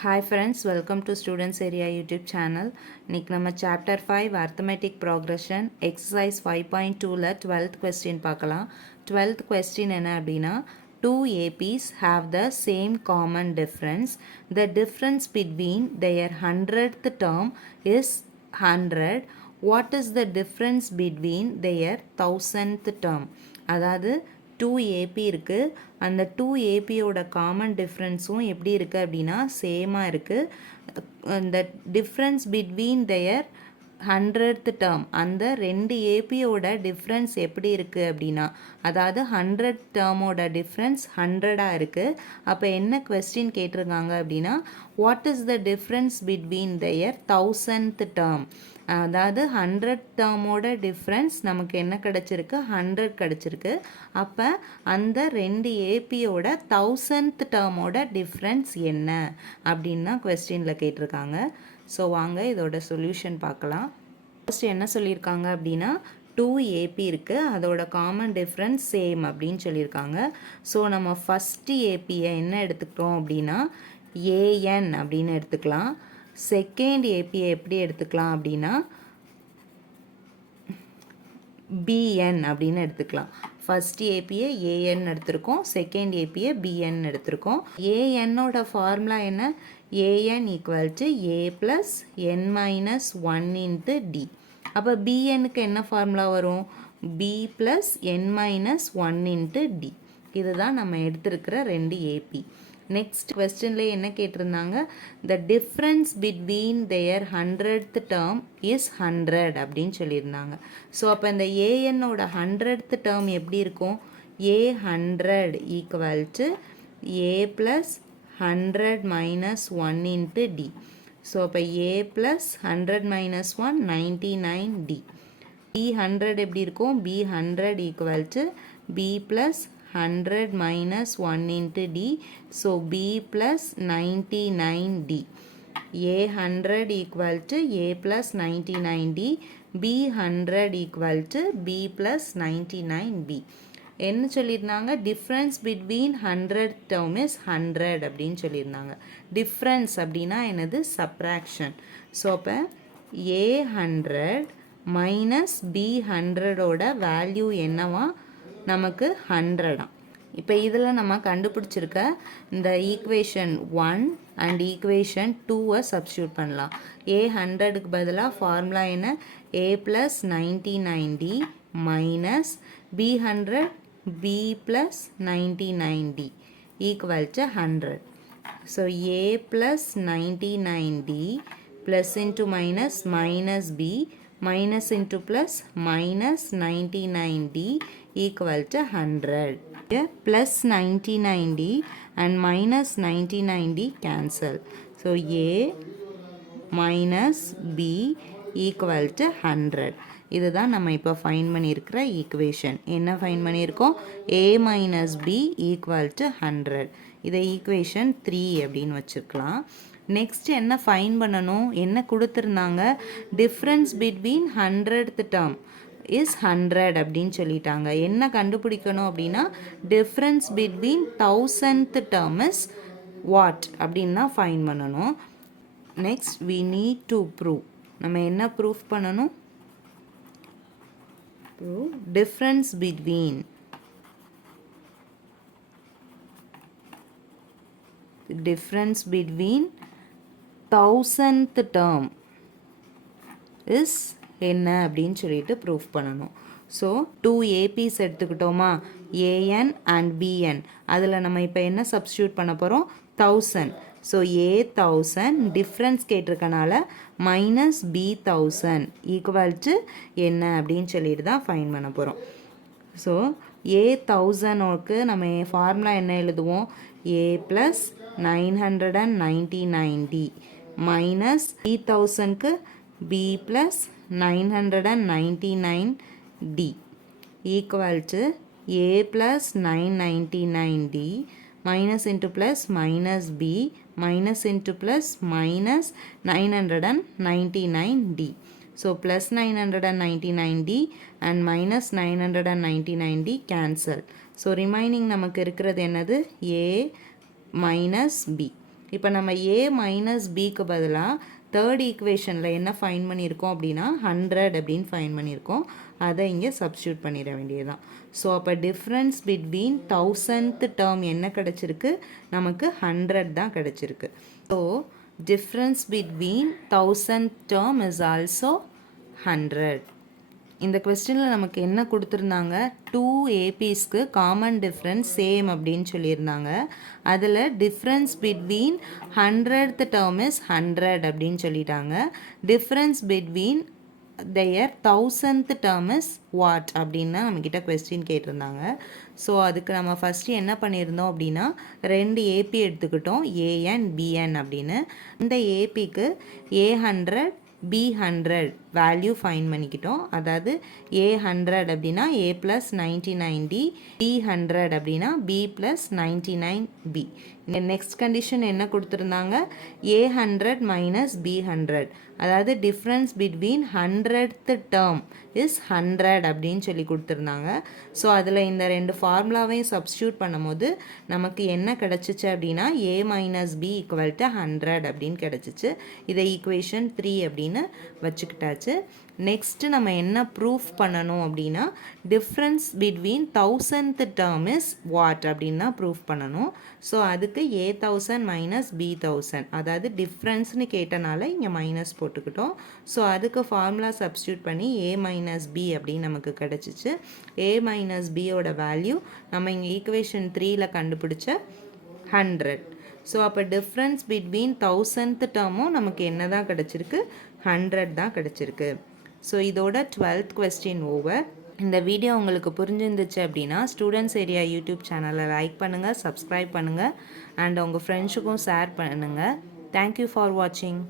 Hi friends, welcome to Students Area YouTube channel. இன்னைக்கு நம்ம chapter 5 arithmetic progression exercise 5.2ல 12th question பார்க்கலாம். 12th question என்ன அப்படின்னா two APs have the same common difference. The difference between their 100th term is 100. What is the difference between their 1000th term? அதாவது 2AP இருக்குது. அந்த 2APயோட common டிஃப்ரென்ஸும் எப்படி இருக்குது அப்படின்னா சேமாக இருக்குது. இந்த difference between their 100th term அந்த ரெண்டு ஏபியோட டிஃப்ரென்ஸ் எப்படி இருக்குது அப்படின்னா அதாவது 100 டேர்மோட டிஃப்ரென்ஸ் 100ஆக இருக்குது. அப்போ என்ன கொஸ்டின் கேட்டிருக்காங்க அப்படின்னா what is the difference between their 1000th term, அதாவது 100 டேர்மோட டிஃப்ரென்ஸ் நமக்கு என்ன கிடச்சிருக்கு 100 கிடச்சிருக்கு. அப்போ அந்த ரெண்டு ஏபியோட 1000th டேர்மோட டிஃப்ரென்ஸ் என்ன அப்படின்னு தான் கொஸ்டினில் கேட்டிருக்காங்க. ஸோ வாங்க இதோட சொல்யூஷன் பார்க்கலாம். ஃபர்ஸ்ட் என்ன சொல்லியிருக்காங்க அப்படின்னா 2AP இருக்குது, அதோட காமன் டிஃப்ரென்ஸ் சேம் அப்படின்னு சொல்லியிருக்காங்க. ஸோ நம்ம ஃபஸ்ட்டு ஏபியை என்ன எடுத்துக்கிட்டோம் அப்படின்னா ஏஎன் அப்படின்னு எடுத்துக்கலாம். செகண்ட் ஏபியை எப்படி எடுத்துக்கலாம் அப்படின்னா பிஎன் அப்படின்னு எடுத்துக்கலாம். ஃபர்ஸ்ட் ஏபியை ஏஎன் எடுத்திருக்கோம், செகண்ட் ஏபியை பிஎன் எடுத்திருக்கோம். ஏஎன்னோட ஃபார்முலா என்ன, AN equal to A plus N minus one into D. அப்போ பிஎன்னுக்கு என்ன ஃபார்முலா வரும், B plus N minus one into D. இதுதான் நம்ம எடுத்திருக்கிற ரெண்டு ஏபி. நெக்ஸ்ட் கொஸ்டின்ல என்ன கேட்டிருந்தாங்க, the difference between their 100th term is 100 அப்படின்னு சொல்லியிருந்தாங்க. ஸோ அப்போ இந்த ஏஎன்னோட 100th டேர்ம் எப்படி இருக்கும், A 100 equal to A plus 100 minus one into D. So அப்போ A plus 100 minus one 99 D. B 100 எப்படி இருக்கும், B 100 equal to B plus 100 minus 1 into d, so b plus 99d. a 100 equal to a plus 99d, b 100 equal to b plus 99b. என்ன சொல்லியிருந்தாங்க, difference between 100 term is 100 அப்படின்னு சொல்லியிருந்தாங்க. Difference அப்படின்னா என்னது, subtraction. So அப்போ a 100 minus b 100ஓட value என்னவா, நமக்கு 100. இப்போ இதில் நம்ம கண்டுபிடிச்சிருக்க இந்த ஈக்குவேஷன் 1 அண்ட் ஈக்குவேஷன் 2 சப்ஸ்டியூட் பண்ணலாம். ஏ 100க்கு பதிலாக ஃபார்முலா என்ன, A plus 99d minus B 100 B plus 99d equal to 100. So A plus 99d plus into minus minus B minus into plus minus 99d equal to 100. Here plus 99d and minus 99d cancel. So a minus b equal to 100. இதுதான் நம்ம இப்போ fine பண்ணியிருக்கிற equation. என்ன fine பண்ணியிருக்கோம், a minus b equal to 100. இதை equation 3 அப்படின்னு வச்சுருக்கலாம். Next என்ன ஃபைன் பண்ணணும், என்ன கொடுத்துருந்தாங்க, difference between 100th term is 100 அப்படின்னு சொல்லிட்டாங்க. என்ன கண்டுபிடிக்கணும் அப்படின்னா difference between 1000th term is what அப்படின்னு தான் ஃபைன் பண்ணணும். Next we need to prove, நம்ம என்ன ப்ரூஃப் பண்ணணும், difference between difference between 1000th term is என்ன அப்படின்னு சொல்லிட்டு ப்ரூஃப் பண்ணணும். So 2 APs எடுத்துக்கிட்டோமா, AN and BN. அதில் நம்ம இப்போ என்ன சப்ஸ்டியூட் பண்ண போகிறோம், 1000. ஸோ A 1000 டிஃப்ரென்ஸ் கேட்டிருக்கனால மைனஸ் B 1000 ஈக்குவல் டு என்ன அப்படின்னு சொல்லிட்டு தான் ஃபைன் பண்ண போகிறோம். ஸோ A 1000க்கு நம்ம ஃபார்முலா என்ன எழுதுவோம், A plus 999d minus 3000க்கு b plus 999d equal to a plus 999d minus into plus minus b minus into plus minus 999d. So plus 999d and minus 999d cancel. So remaining நமக்கு இருக்கிறது என்னது, a minus b. இப்போ நம்ம ஏ minus பிக்கு பதிலாக third ஈக்குவேஷனில் என்ன fine பண்ணியிருக்கோம் அப்படின்னா 100 அப்படின்னு ஃபைன் பண்ணியிருக்கோம். அதை இங்கே சப்ஸ்டியூட் பண்ணிட வேண்டியதுதான். ஸோ அப்போ டிஃப்ரென்ஸ் பிட்வீன் 1000th டேர்ம் என்ன கிடச்சிருக்கு, நமக்கு 100 தான் கிடச்சிருக்கு. So difference between 1000th term is also 100. இந்த கொஸ்டினில் நமக்கு என்ன கொடுத்துருந்தாங்க, 2 ஏபிஸ்க்கு காமன் டிஃப்ரென்ஸ் சேம் அப்படின்னு சொல்லியிருந்தாங்க. அதில் difference between 100th term is 100 அப்படின்னு சொல்லிட்டாங்க. Difference between their 1000th term is what அப்படின்னு தான் நம்மக்கிட்ட கொஸ்டின் கேட்டிருந்தாங்க. ஸோ அதுக்கு நம்ம ஃபஸ்ட்டு என்ன பண்ணியிருந்தோம் அப்படின்னா 2 ஏபி எடுத்துக்கிட்டோம், ஏஎன் பிஎன் அப்படின்னு. இந்த ஏபிக்கு A100 B100 வேல்யூ ஃபைன் பண்ணிக்கிட்டோம். அதாவது A100 அப்படின்னா A + 99D, B100 அப்படின்னா B + 99B. இந்த நெக்ஸ்ட் கண்டிஷன் என்ன கொடுத்துருந்தாங்க, A100 மைனஸ் B100, அதாவது difference between 100th term is 100 அப்படின்னு சொல்லி கொடுத்துருந்தாங்க. ஸோ அதில் இந்த 2 ஃபார்முலாவையும் சப்ஸ்டியூட் பண்ணும்போது நமக்கு என்ன கிடச்சிச்சு அப்படின்னா A மைனஸ் B = 100 அப்படின்னு கிடச்சிச்சு. இதை ஈக்குவேஷன் 3 அப்படின்னு வச்சுக்கிட்டாச்சு. நெக்ஸ்ட்டு நம்ம என்ன ப்ரூஃப் பண்ணணும் அப்படின்னா difference between 1000th term is what அப்படின்னு தான் ப்ரூஃப் பண்ணணும். ஸோ அதுக்கு A1000 மைனஸ் B1000, அதாவது டிஃப்ரென்ஸ்னு கேட்டனால இங்கே மைனஸ் போட்டுக்கிட்டோம். ஸோ அதுக்கு ஃபார்முலா சப்ஸ்டியூட் பண்ணி A மைனஸ் B அப்படின்னு நமக்கு கிடச்சிச்சு. A மைனஸ் பியோட வேல்யூ நம்ம இங்கே ஈக்குவேஷன் 3ல் கண்டுபிடிச்ச 100. ஸோ அப்போ டிஃப்ரென்ஸ் பிட்வீன் 1000th டேர்மும் நமக்கு என்ன தான் கிடச்சிருக்கு, 100 தான் கிடச்சிருக்கு. ஸோ இதோட 12th கொஸ்டின் ஓவர். இந்த வீடியோ உங்களுக்கு புரிஞ்சிருந்துச்சு அப்படின்னா ஸ்டூடெண்ட்ஸ் ஏரியா யூடியூப் சேனலை லைக் பண்ணுங்கள், சப்ஸ்கிரைப் பண்ணுங்கள், அண்ட் உங்கள் ஃப்ரெண்ட்ஸுக்கும் ஷேர் பண்ணுங்கள். தேங்க்யூ ஃபார் வாட்சிங்.